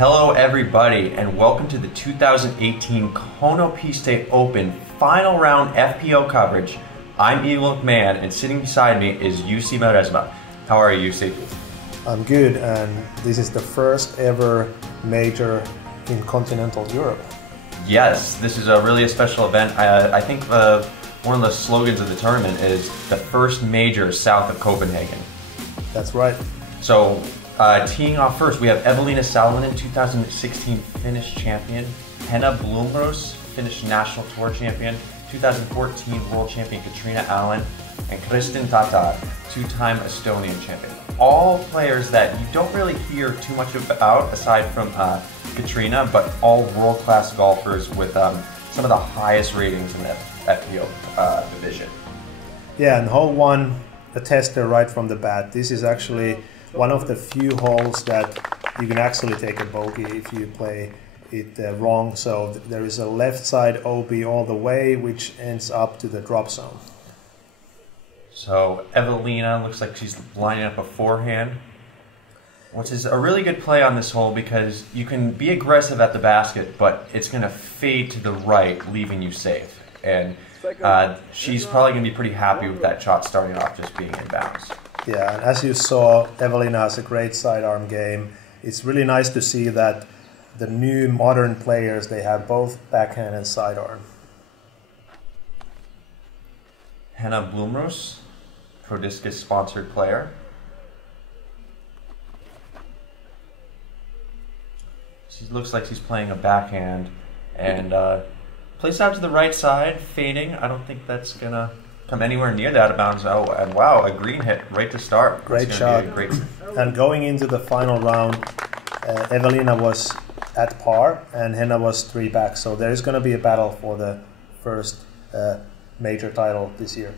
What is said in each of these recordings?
Hello everybody and welcome to the 2018 Konopiste Open final round FPO coverage. I'm McMahon and sitting beside me is Jussi Meresmaa. How are you, Jussi? I'm good, and this is the first ever major in continental Europe. Yes, this is really a special event. I think one of the slogans of the tournament is the first major south of Copenhagen. That's right. So teeing off first, we have Eveliina Salonen, 2016 Finnish champion, Henna Blomroos, Finnish national tour champion, 2014 world champion Catrina Allen, and Kristin Tattar, two-time Estonian champion. All players that you don't really hear too much about aside from Catrina, but all world-class golfers with some of the highest ratings in the FPO division. Yeah, and hole one, a tester right from the bat. This is actually one of the few holes that you can actually take a bogey if you play it wrong. So there is a left side OB all the way, which ends up to the drop zone. So Eveliina looks like she's lining up a forehand, which is a really good play on this hole because you can be aggressive at the basket, but it's going to fade to the right, leaving you safe. And she's probably going to be pretty happy with that shot starting off just being in bounds. Yeah, and as you saw, Eveliina has a great sidearm game. It's really nice to see that the new modern players, they have both backhand and sidearm. Henna Blomroos, Pro Discus sponsored player. She looks like she's playing a backhand and plays out to the right side, fading. I don't think that's going to come anywhere near that out of bounds. Oh, and wow, a green hit right to start. Great shot. And going into the final round, Eveliina was at par and Henna was 3 back. So there is going to be a battle for the first major title this year.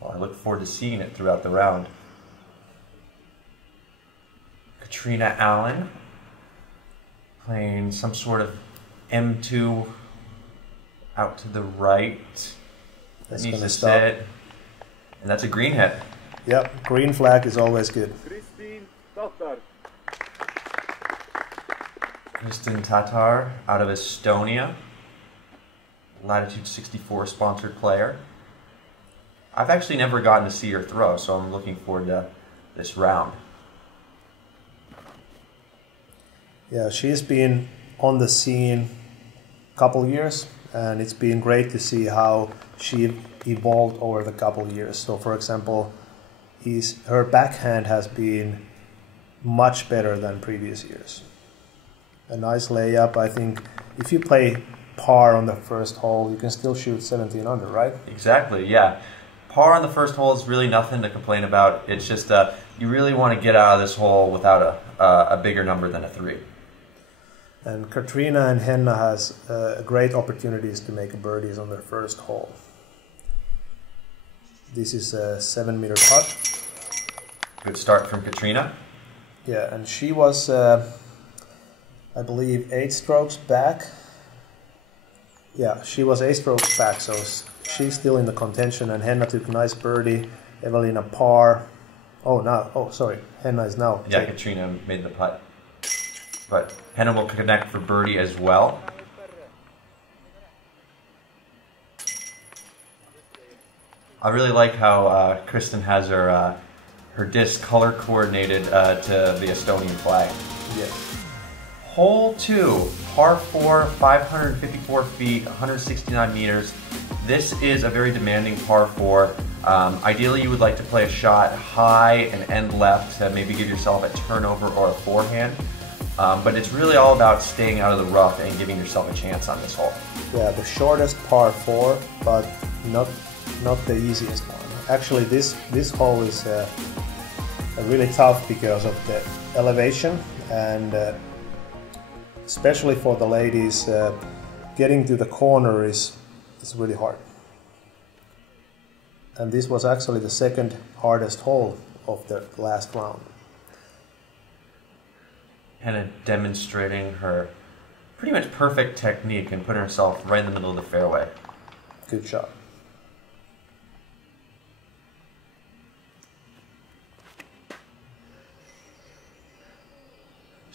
Well, I look forward to seeing it throughout the round. Catrina Allen playing some sort of M2 out to the right. That's needs to stop. sit. And that's a green hit. Yep, green flag is always good. Kristin Tattar. Kristin Tattar out of Estonia. Latitude 64 sponsored player. I've actually never gotten to see her throw, so I'm looking forward to this round. Yeah, she's been on the scene a couple years, and it's been great to see how she evolved over the couple years. So, for example, her backhand has been much better than previous years. A nice layup. I think if you play par on the first hole, you can still shoot 17 under, right? Exactly, yeah. Par on the first hole is really nothing to complain about. It's just you really want to get out of this hole without a bigger number than a 3. And Catrina and Henna has great opportunities to make birdies on their first hole. This is a 7-meter putt. Good start from Catrina. Yeah, and she was, I believe, 8 strokes back. Yeah, she was 8 strokes back, so she's still in the contention. And Henna took a nice birdie. Eveliina par. Sorry, Henna is now. Yeah, Catrina made the putt. But Henna will connect for birdie as well. I really like how Kristin has her disc color coordinated to the Estonian flag. Yes. Hole 2, par 4, 554 feet, 169 meters. This is a very demanding par 4. Ideally, you would like to play a shot high and end left to maybe give yourself a turnover or a forehand. But it's really all about staying out of the rough and giving yourself a chance on this hole. Yeah, the shortest par 4, but not the easiest one. Actually, this hole is really tough because of the elevation, and especially for the ladies, getting to the corner is really hard. And this was actually the second hardest hole of the last round. Henna demonstrating her pretty much perfect technique and putting herself right in the middle of the fairway. Good shot.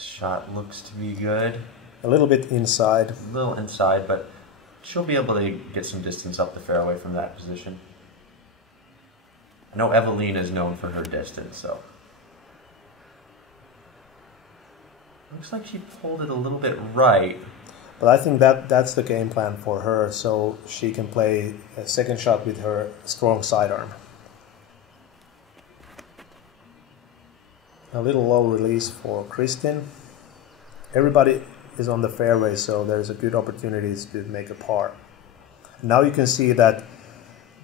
shot looks to be good. A little bit inside. A little inside, but she'll be able to get some distance up the fairway from that position. I know Eveliina is known for her distance, so. Looks like she pulled it a little bit right. But I think that's the game plan for her, so she can play a second shot with her strong sidearm. A little low release for Kristin. Everybody is on the fairway, so there's a good opportunity to make a par. Now you can see that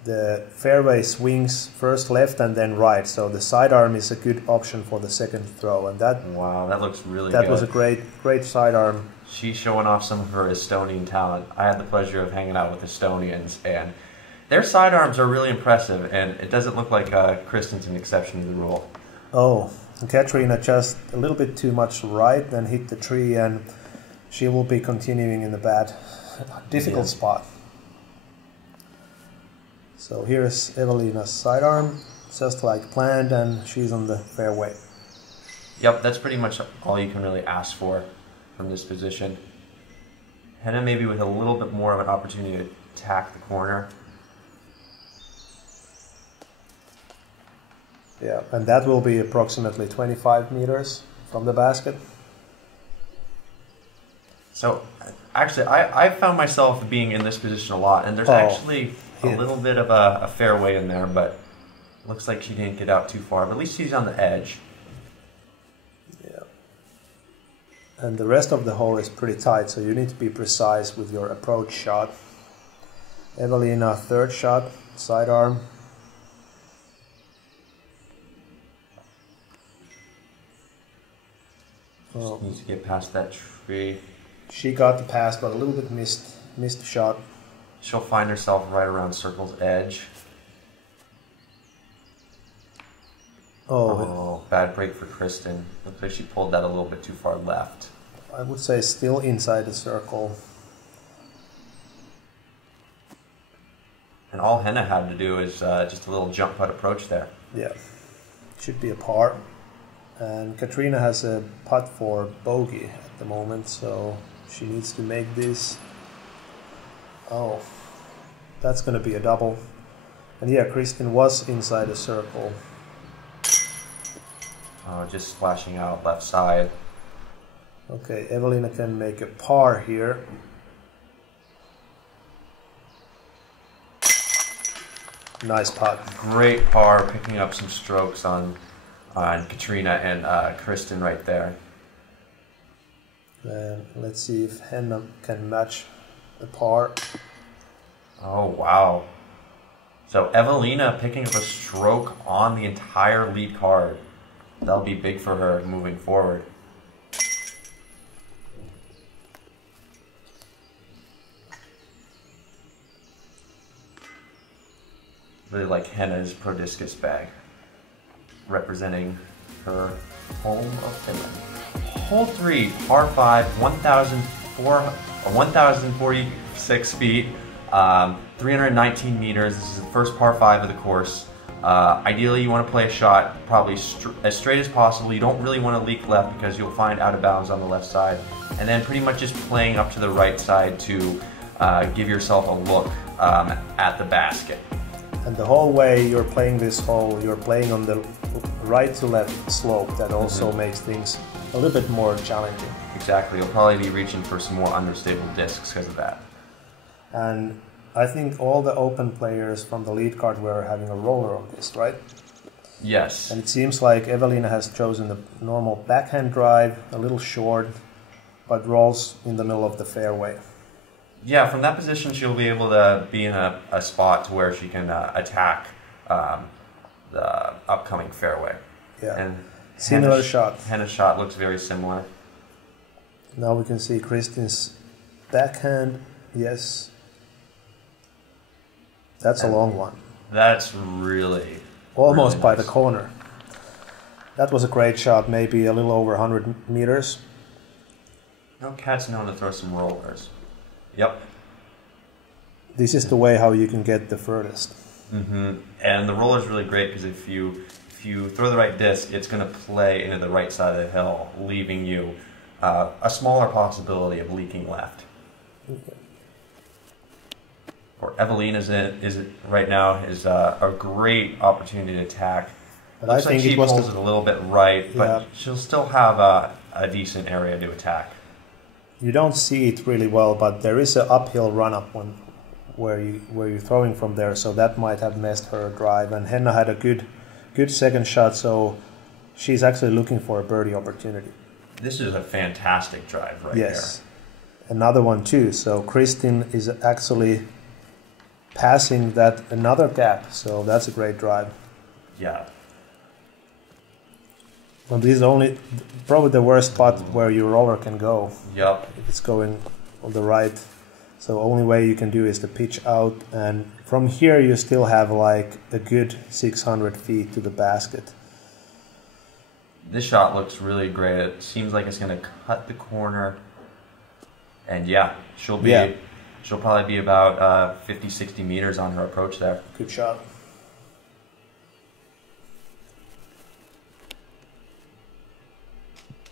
the fairway swings first left and then right, so the sidearm is a good option for the second throw, and that wow, that looks really good. That was a great sidearm. She's showing off some of her Estonian talent. I had the pleasure of hanging out with Estonians, and their sidearms are really impressive, and it doesn't look like Kristin's an exception to the rule. Oh, and Catrina just a little bit too much right, then hit the tree, and she will be continuing in the difficult spot. So here's Eveliina's sidearm, just like planned, and she's on the fairway. Yep, that's pretty much all you can really ask for from this position. Henna maybe with a little bit more of an opportunity to attack the corner. Yeah, and that will be approximately 25 meters from the basket. So actually, I found myself being in this position a lot, and there's actually a little bit of a fairway in there, but looks like she didn't get out too far, but at least she's on the edge. Yeah. And the rest of the hole is pretty tight, so you need to be precise with your approach shot. Eveliina, third shot, sidearm. Oh. Needs to get past that tree. She got the pass, but a little bit missed the shot. She'll find herself right around circle's edge. Oh, bad break for Kristin. Looks like she pulled that a little bit too far left. I would say still inside the circle. And all Henna had to do is just a little jump putt approach there. Yeah, should be a par. And Catrina has a putt for bogey at the moment, so she needs to make this. Oh, that's going to be a double. And yeah, Kristin was inside the circle. Oh, just splashing out left side. Okay, Eveliina can make a par here. Nice putt. Great par, picking up some strokes on Catrina and Kristin right there. And let's see if Henna can match the par. Oh, wow. So Eveliina picking up a stroke on the entire lead card. That'll be big for her moving forward. Really like Henna's Pro Discus bag, representing her home of Finland. Hole 3, par 5, 1,046 feet, 319 meters. This is the first par 5 of the course. Ideally, you want to play a shot probably as straight as possible. You don't really want to leak left because you'll find out of bounds on the left side. And then pretty much just playing up to the right side to give yourself a look at the basket. And the whole way you're playing this hole, you're playing on the right to left slope. That also makes things a little bit more challenging. Exactly. You'll probably be reaching for some more understable discs because of that. And I think all the Open players from the lead card were having a roller on this, right? Yes. And it seems like Eveliina has chosen the normal backhand drive, a little short, but rolls in the middle of the fairway. Yeah, from that position she'll be able to be in a spot to where she can attack the upcoming fairway. Yeah, and similar shot. Henna's shot looks very similar. Now we can see Kristin's backhand, yes. That's a long one. That's really... Almost really by nice. the corner. That was a great shot, maybe a little over 100 meters. No, Cat's known to throw some rollers. Yep. This is the way how you can get the furthest. And the roller is really great because if you throw the right disc, it's going to play into the right side of the hill, leaving you a smaller possibility of leaking left. Okay. Or Eveliina is right now is a great opportunity to attack. But Looks I think like she it was pulls it a little bit right, but yeah. she'll still have a decent area to attack. You don't see it really well, but there is an uphill run-up where you're throwing from there, so that might have messed her drive. And Henna had a good second shot, so she's actually looking for a birdie opportunity. This is a fantastic drive right here. Yes, another one too. So Kristin is actually passing that another gap, so that's a great drive. Yeah. Well, this is only probably the worst spot where your roller can go. Yep. If it's going on the right. So only way you can do is to pitch out, and from here you still have like a good 600 feet to the basket. This shot looks really great. It seems like it's going to cut the corner. And yeah, she'll probably be about 50, 60 meters on her approach there. Good shot.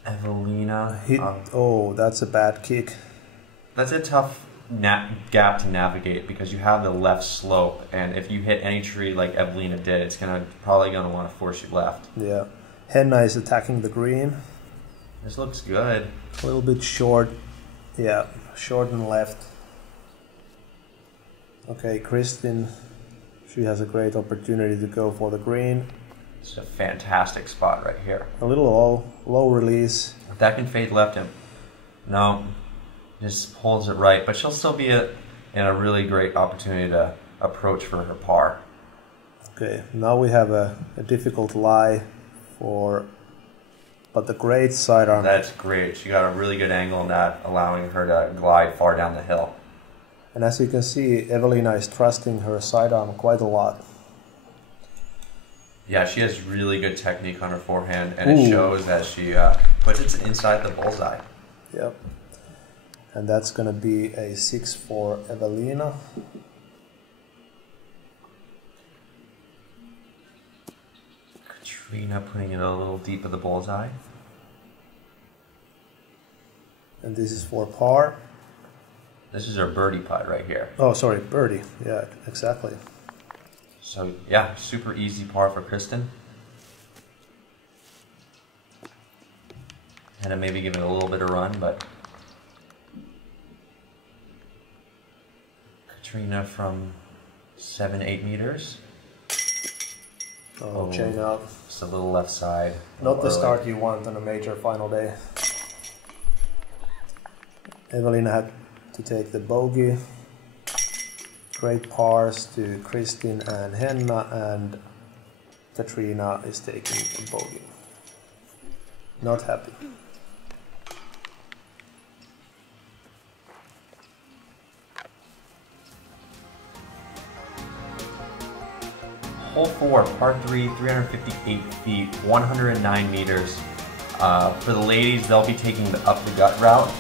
Eveliina. Oh, that's a bad kick. That's a tough gap to navigate because you have the left slope, and if you hit any tree like Eveliina did, it's probably gonna want to force you left. Yeah. Henna is attacking the green. This looks good. A little bit short. Yeah, short and left. Okay, Kristin, she has a great opportunity to go for the green. It's a fantastic spot right here. A little low release. That can fade left him. No, just holds it right, but she'll still be in a really great opportunity to approach for her par. Okay, now we have a difficult lie but the great sidearm. That's great. She got a really good angle on that, allowing her to glide far down the hill. And as you can see, Eveliina is trusting her sidearm quite a lot. Yeah, she has really good technique on her forehand, and it shows as she puts it inside the bullseye. Yep. And that's going to be a 6 for Eveliina. Catrina putting it a little deep of the bullseye. And this is for par. This is her birdie putt right here. Oh, sorry, birdie. Yeah, exactly. So, yeah, super easy par for Kristin. Had to maybe give it a little bit of run, but Catrina from 7-8 meters. Oh, chain up. Just a little left side. Not the start you want on a major final day. Eveliina had to take the bogey. Great pars to Kristin and Henna, and Catrina is taking the bogey. Not happy. Hole 4, par 3, 358 feet, 109 meters. For the ladies, they'll be taking the up the gut route.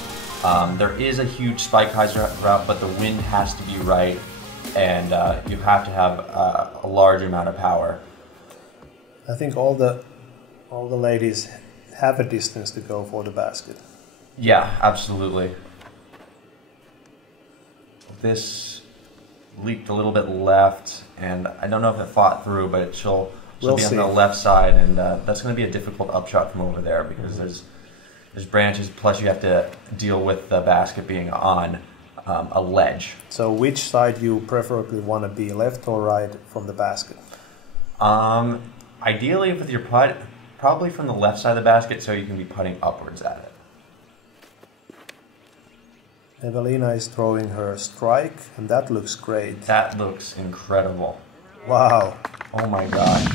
There is a huge spike hyzer route, but the wind has to be right, and you have to have a large amount of power. I think all the ladies have a distance to go for the basket. Yeah, absolutely. This leaked a little bit left, and I don't know if it fought through, but she'll be on the left side, and that's going to be a difficult upshot from over there because there's branches, plus you have to deal with the basket being on a ledge. So which side you preferably want to be, left or right from the basket? Ideally with your putt, probably from the left side of the basket so you can be putting upwards at it. Eveliina is throwing her strike, and that looks great. That looks incredible. Wow. Oh my gosh.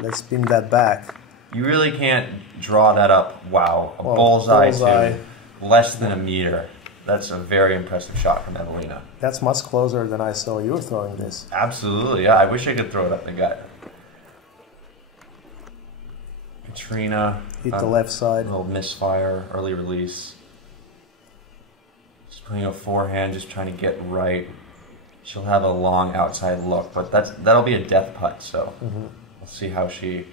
Let's spin that back. You really can't draw that up. Wow. A bullseye to less than a meter. That's a very impressive shot from Eveliina. That's much closer than I saw you throwing this. Absolutely. Yeah, I wish I could throw it up the gut. Catrina. Hit the left side. A little misfire, early release. Just putting a forehand, just trying to get right. She'll have a long outside look, but that'll be a death putt, so we'll see how she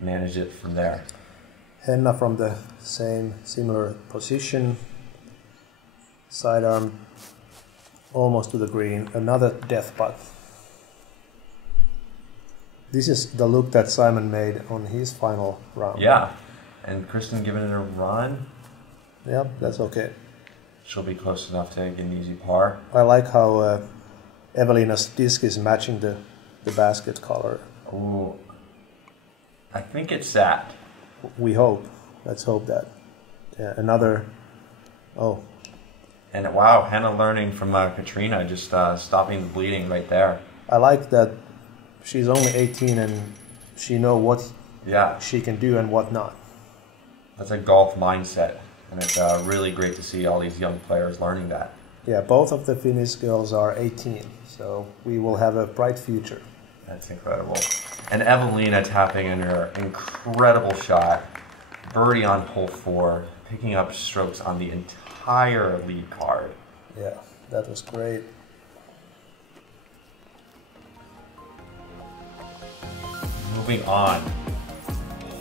managed it from there. Henna from the similar position. Sidearm almost to the green. Another death putt. This is the look that Simon made on his final round. Yeah, and Kristin giving it a run. Yep, that's okay. She'll be close enough to get an easy par. I like how Eveliina's disc is matching the basket color. Ooh, I think it's that. We hope. Let's hope that. Yeah, another. Oh. And wow, Henna learning from Catrina, just stopping the bleeding right there. I like that she's only 18 and she knows what she can do and what not. That's a golf mindset, and it's really great to see all these young players learning that. Yeah, both of the Finnish girls are 18, so we will have a bright future. That's incredible. And Eveliina tapping in her incredible shot, birdie on hole 4, picking up strokes on the entire lead card. Yeah, that was great. Moving on.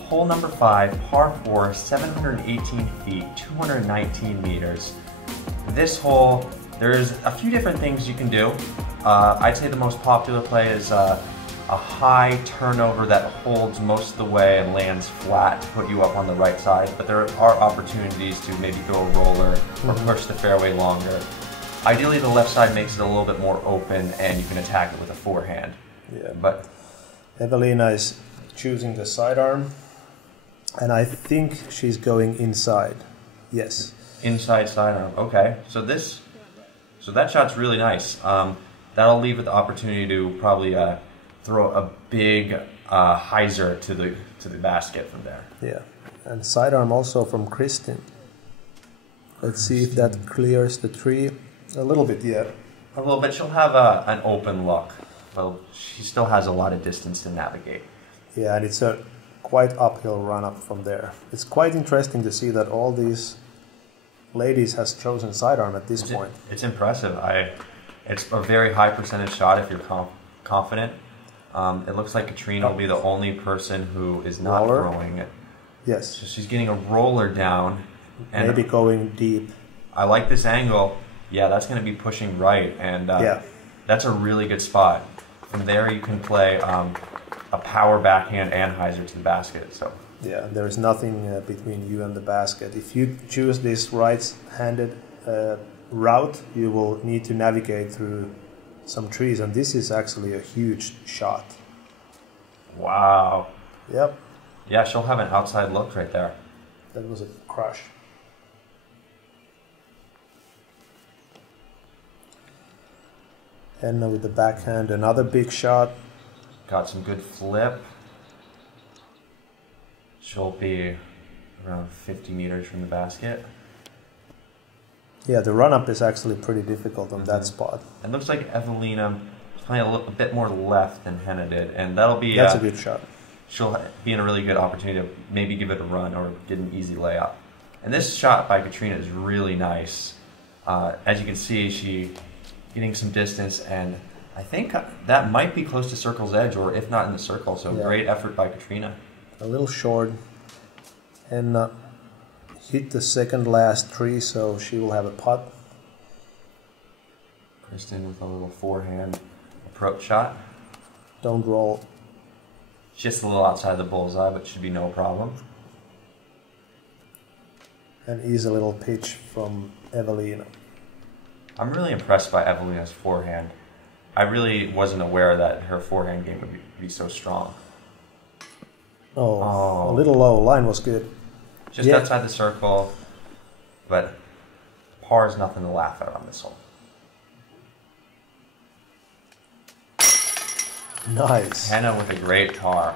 Hole number 5, par 4, 718 feet, 219 meters. This hole, there's a few different things you can do. I'd say the most popular play is a high turnover that holds most of the way and lands flat to put you up on the right side, but there are opportunities to maybe throw a roller or push the fairway longer. Ideally, the left side makes it a little bit more open and you can attack it with a forehand. Yeah, but Eveliina is choosing the sidearm, and I think she's going inside. Yes. Inside sidearm. Okay. So that shot's really nice. That'll leave it the opportunity to probably throw a big hyzer to the basket from there. Yeah, and sidearm also from Kristin. Let's see if that clears the tree a little bit. Yeah, a little bit. She'll have an open look. Well, she still has a lot of distance to navigate. Yeah, and it's a quite uphill run up from there. It's quite interesting to see that all these ladies has chosen sidearm at this point. It's impressive. It's a very high percentage shot if you're confident. It looks like Catrina will be the only person who is not throwing it. Yes. So she's getting a roller down. And maybe going deep. I like this angle. Yeah, that's going to be pushing right. And that's a really good spot. From there you can play a power backhand and hyzer to the basket. So yeah, there's nothing between you and the basket. If you choose this right-handed route, you will need to navigate through some trees, and this is actually a huge shot. Wow. Yep. Yeah, she'll have an outside look right there. That was a crush. Henna with the backhand, another big shot. Got some good flip. She'll be around 50 meters from the basket. Yeah, the run-up is actually pretty difficult on that spot. It looks like Eveliina is playing a bit more left than Henna did, and that'll be... That's a good shot. She'll be in a really good opportunity to maybe give it a run or get an easy layup. And this shot by Catrina is really nice. As you can see, she's getting some distance, and I think that might be close to circle's edge, or if not in the circle, so great effort by Catrina. A little short, and hit the second last tree, so she will have a putt. Kristin with a little forehand approach shot. Don't roll. Just a little outside the bullseye, but should be no problem. An easy little pitch from Eveliina. I'm really impressed by Eveliina's forehand. I really wasn't aware that her forehand game would be so strong. Oh, a little low. Line was good. Just outside the circle, but par is nothing to laugh at on this one. Nice. Henna with a great par.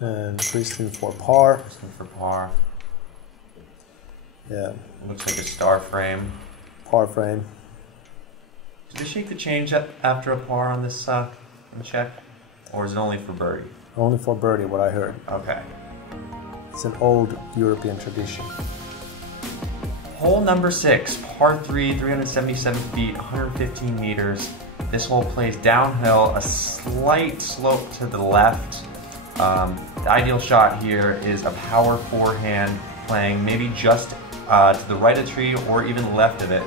And Kristin for par. Kristin for par. Yeah. Looks like a star frame. Par frame. Did they shake the change after a par on this check? Or is it only for birdie? Only for birdie, what I heard. Okay. It's an old European tradition. Hole number 6, par 3, 377 feet, 115 meters. This hole plays downhill, a slight slope to the left. The ideal shot here is a power forehand playing maybe just to the right of the tree or even left of it.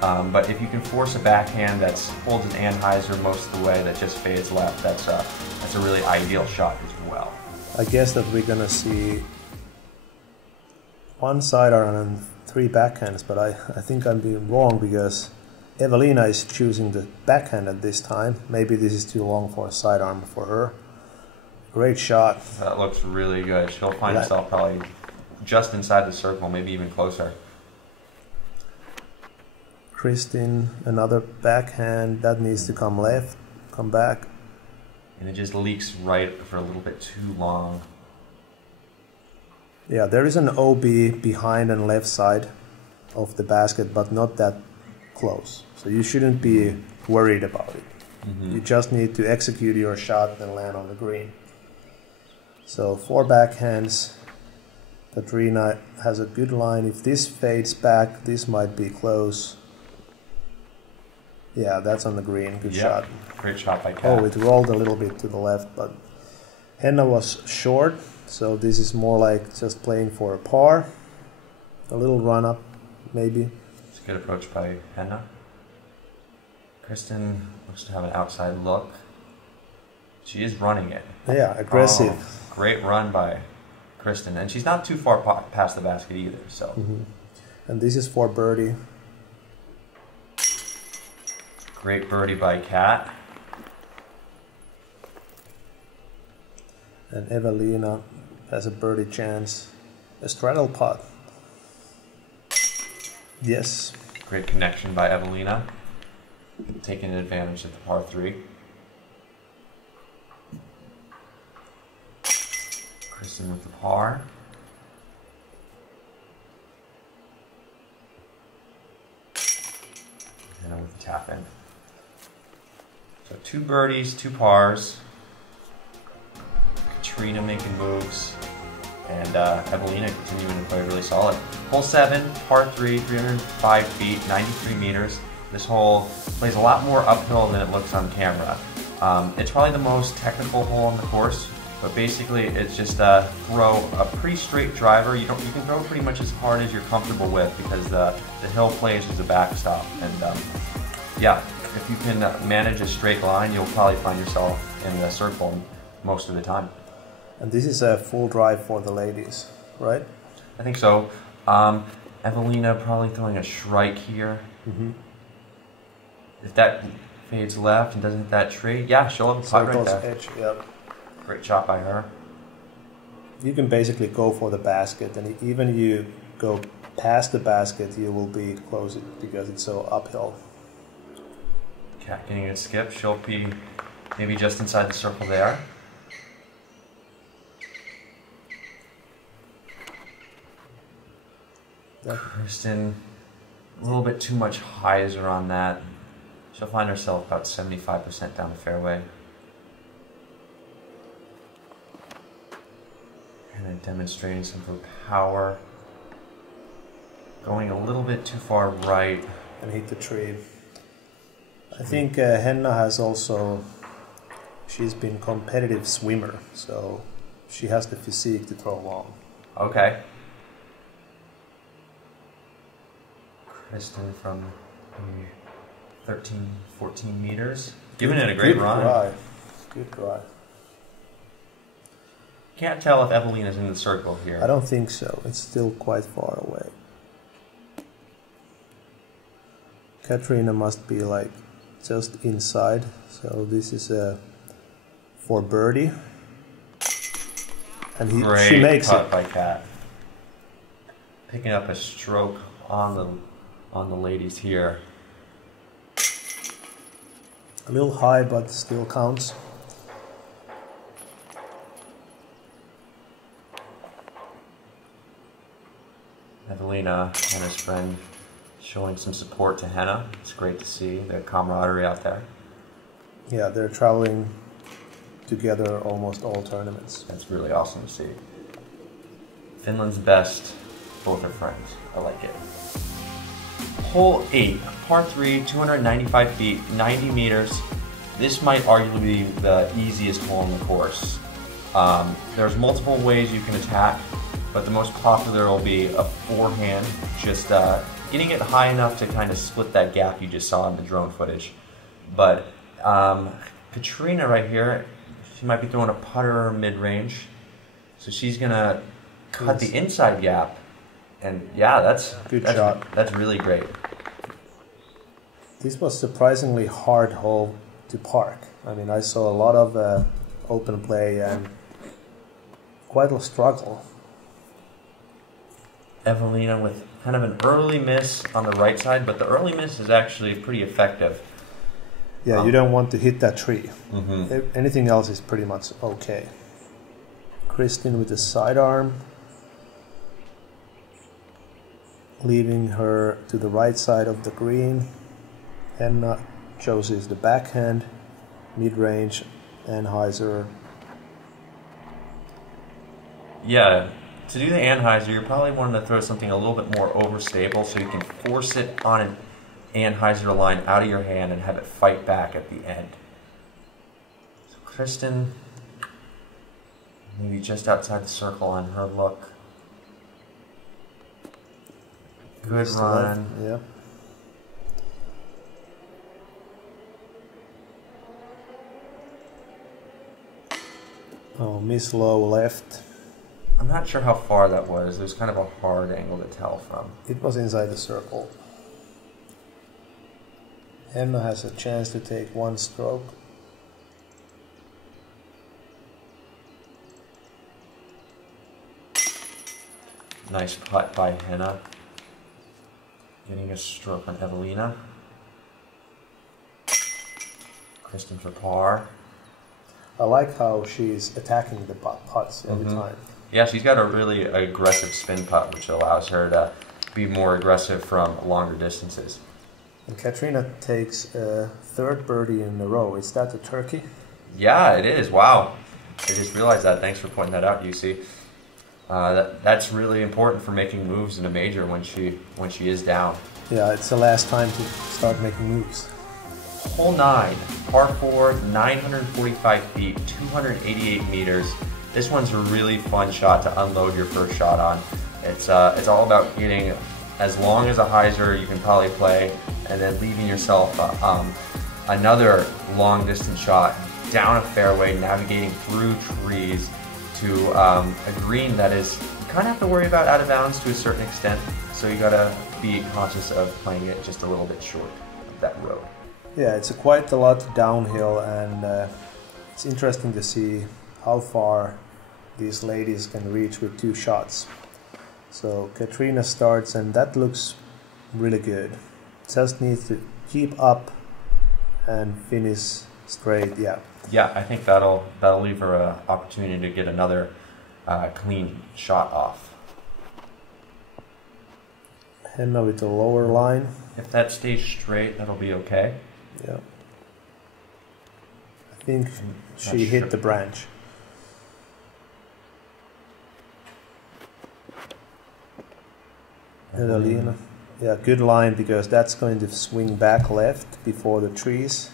But if you can force a backhand that holds an Anheuser most of the way, that just fades left, that's a really ideal shot as well. I guess that we're gonna see one sidearm and 3 backhands, but I think I'm being wrong because Eveliina is choosing the backhand at this time. Maybe this is too long for a sidearm for her. Great shot. That looks really good. She'll find herself probably just inside the circle, maybe even closer. Kristin, another backhand. That needs to come left, come back. And it just leaks right for a little bit too long. Yeah, there is an OB behind and left side of the basket, but not that close. So you shouldn't be worried about it. Mm-hmm. You just need to execute your shot and land on the green. So 4 backhands. Catrina has a good line. If this fades back, this might be close. Yeah, that's on the green. Good shot. Great shot by Kat. Oh, it rolled a little bit to the left, but Henna was short, so this is more like just playing for a par. A little run up, maybe. It's a good approach by Henna. Kristin looks to have an outside look. She is running it. Yeah, aggressive. Oh, great run by Kristin, and she's not too far past the basket either. So. Mm-hmm. And this is for birdie. Great birdie by Kat. And Eveliina has a birdie chance. A straddle putt. Yes. Great connection by Eveliina. Taking advantage of the par 3. Kristin with the par. And with the tap in. So 2 birdies, 2 pars. Catrina making moves. And Eveliina continuing to play really solid. Hole 7, par 3, 305 feet, 93 meters. This hole plays a lot more uphill than it looks on camera. It's probably the most technical hole on the course, but basically it's just throw a pretty straight driver. You can throw pretty much as hard as you're comfortable with because the hill plays as a backstop. And yeah, if you can manage a straight line, you'll probably find yourself in the circle most of the time. And this is a full drive for the ladies, right? I think so. Eveliina probably throwing a shrike here. Mm-hmm. If that fades left and doesn't hit that tree, yeah, she'll have a putt right there. Edge, yep. Great shot by her. You can basically go for the basket, and even you go past the basket, you will be close because it's so uphill. Kat getting a skip. She'll be maybe just inside the circle there. Kristin, a little bit too much hyzer on that. She'll find herself about 75% down the fairway. And then demonstrating some of her power. Going a little bit too far right. And hit the tree. I think Henna has also, she's been competitive swimmer, so she has the physique to throw long. Okay. Kristin from 13, 14 meters. Giving it a great run. Good drive. Can't tell if Eveliina's in the circle here. I don't think so. It's still quite far away. Catrina must be like just inside. So this is for birdie. And she makes it. Great putt by Kat. Picking up a stroke on the ladies here. A little high, but still counts. Eveliina, Henna's friend, showing some support to Henna. It's great to see the camaraderie out there. Yeah, they're traveling together almost all tournaments. That's really awesome to see. Finland's best, both are friends. I like it. Hole 8, par 3, 295 feet, 90 meters. This might arguably be the easiest hole in the course. There's multiple ways you can attack, but the most popular will be a forehand, just getting it high enough to kind of split that gap you just saw in the drone footage. But Catrina right here, she might be throwing a putter mid-range, so she's gonna cut the inside gap, and yeah, that's shot. That's really great. This was surprisingly hard hole to park. I mean, I saw a lot of open play and quite a struggle. Eveliina with kind of an early miss on the right side, but the early miss is actually pretty effective. Yeah, you don't want to hit that tree. Anything else is pretty much okay. Kristin with the sidearm, leaving her to the right side of the green. Henna chooses the backhand, mid-range, Anheuser. Yeah, to do the Anheuser, you're probably wanting to throw something a little bit more overstable so you can force it on an Anheuser line out of your hand and have it fight back at the end. So Kristin, maybe just outside the circle on her look. Good run. Yeah. Oh, miss low left. I'm not sure how far that was. It was kind of a hard angle to tell from. It was inside the circle. Henna has a chance to take one stroke. Nice putt by Henna. Getting a stroke on Eveliina. Kristin for par. I like how she's attacking the putts every time. Yeah, she's got a really aggressive spin putt, which allows her to be more aggressive from longer distances. And Catrina takes a third birdie in a row. Is that a turkey? Yeah, it is. Wow. I just realized that. Thanks for pointing that out, Jussi. That's really important for making moves in a major when she is down. Yeah, it's the last time to start making moves. Hole 9, par 4, 945 feet, 288 meters. This one's a really fun shot to unload your first shot on. It's all about getting as long as a hyzer you can probably play, and then leaving yourself another long distance shot down a fairway, navigating through trees to a green that is, you kind of have to worry about out of bounds to a certain extent, so you gotta be conscious of playing it just a little bit short of that road. Yeah, it's quite a lot downhill, and it's interesting to see how far these ladies can reach with two shots. So Catrina starts, and that looks really good. Just needs to keep up and finish straight. Yeah, I think that'll leave her an opportunity to get another clean shot off. Henna with the lower line. If that stays straight, that'll be okay. Yeah. I think she hit the branch. Eveliina. Yeah, good line, because that's going to swing back left before the trees.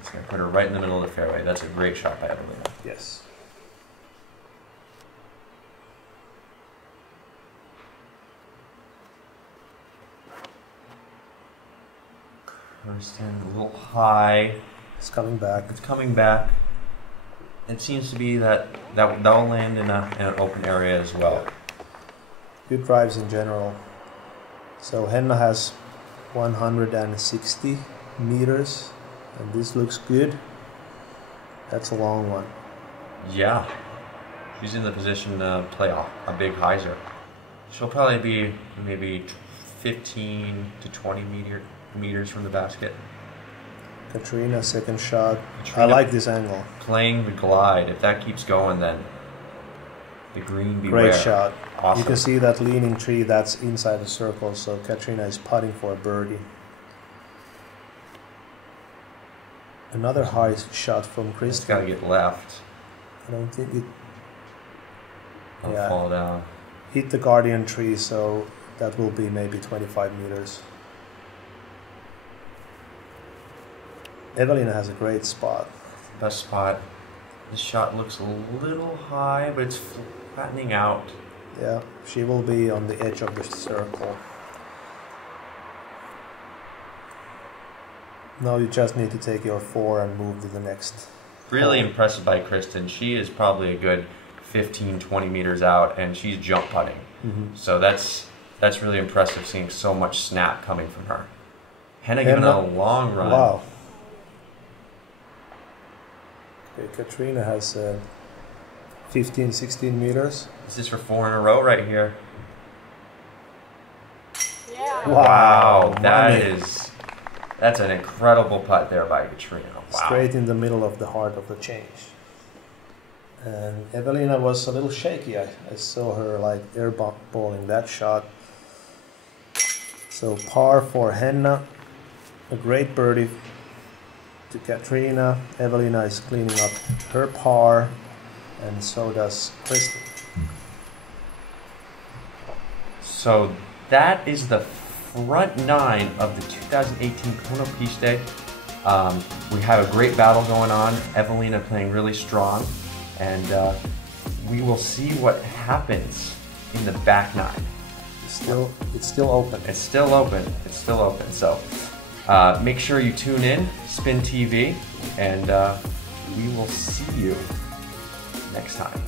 Just gonna put her right in the middle of the fairway. That's a great shot by Eveliina. Yes. Kristin, a little high. It's coming back. It's coming back. It seems to be that'll land in an open area as well. Good drives in general. So Henna has 160 meters, and this looks good. That's a long one. Yeah, she's in the position to play a big hyzer. She'll probably be maybe 15 to 20 meters from the basket. Catrina, second shot. I like this angle. Playing the glide. If that keeps going, then the green beware. Great shot. Awesome. You can see that leaning tree that's inside the circle, so Catrina is putting for a birdie. Another high shot from Kristin. It's got to get left. I don't think it... It'll fall down. Hit the guardian tree, so that will be maybe 25 meters. Eveliina has a great spot. Best spot. This shot looks a little high, but it's flattening out. Yeah, she will be on the edge of the circle. Now you just need to take your 4 and move to the next. Really hole. impressed by Kristin. She is probably a good 15, 20 meters out, and she's jump putting. So that's really impressive, seeing so much snap coming from her. Henna giving it a long run. Wow. Okay, Catrina has 15, 16 meters. This is for 4 in a row right here. Yeah. Wow, money. that's an incredible putt there by Catrina. Wow. Straight in the middle of the heart of the change. And Eveliina was a little shaky. I saw her like airballing that shot. So par for Henna. A great birdie to Catrina. Eveliina is cleaning up her par, and so does Kristin. So that is the front 9 of the 2018 Konopiste. We have a great battle going on. Eveliina playing really strong, and we will see what happens in the back 9. It's still open. It's still open. It's still open. So make sure you tune in, SpinTV, and we will see you next time.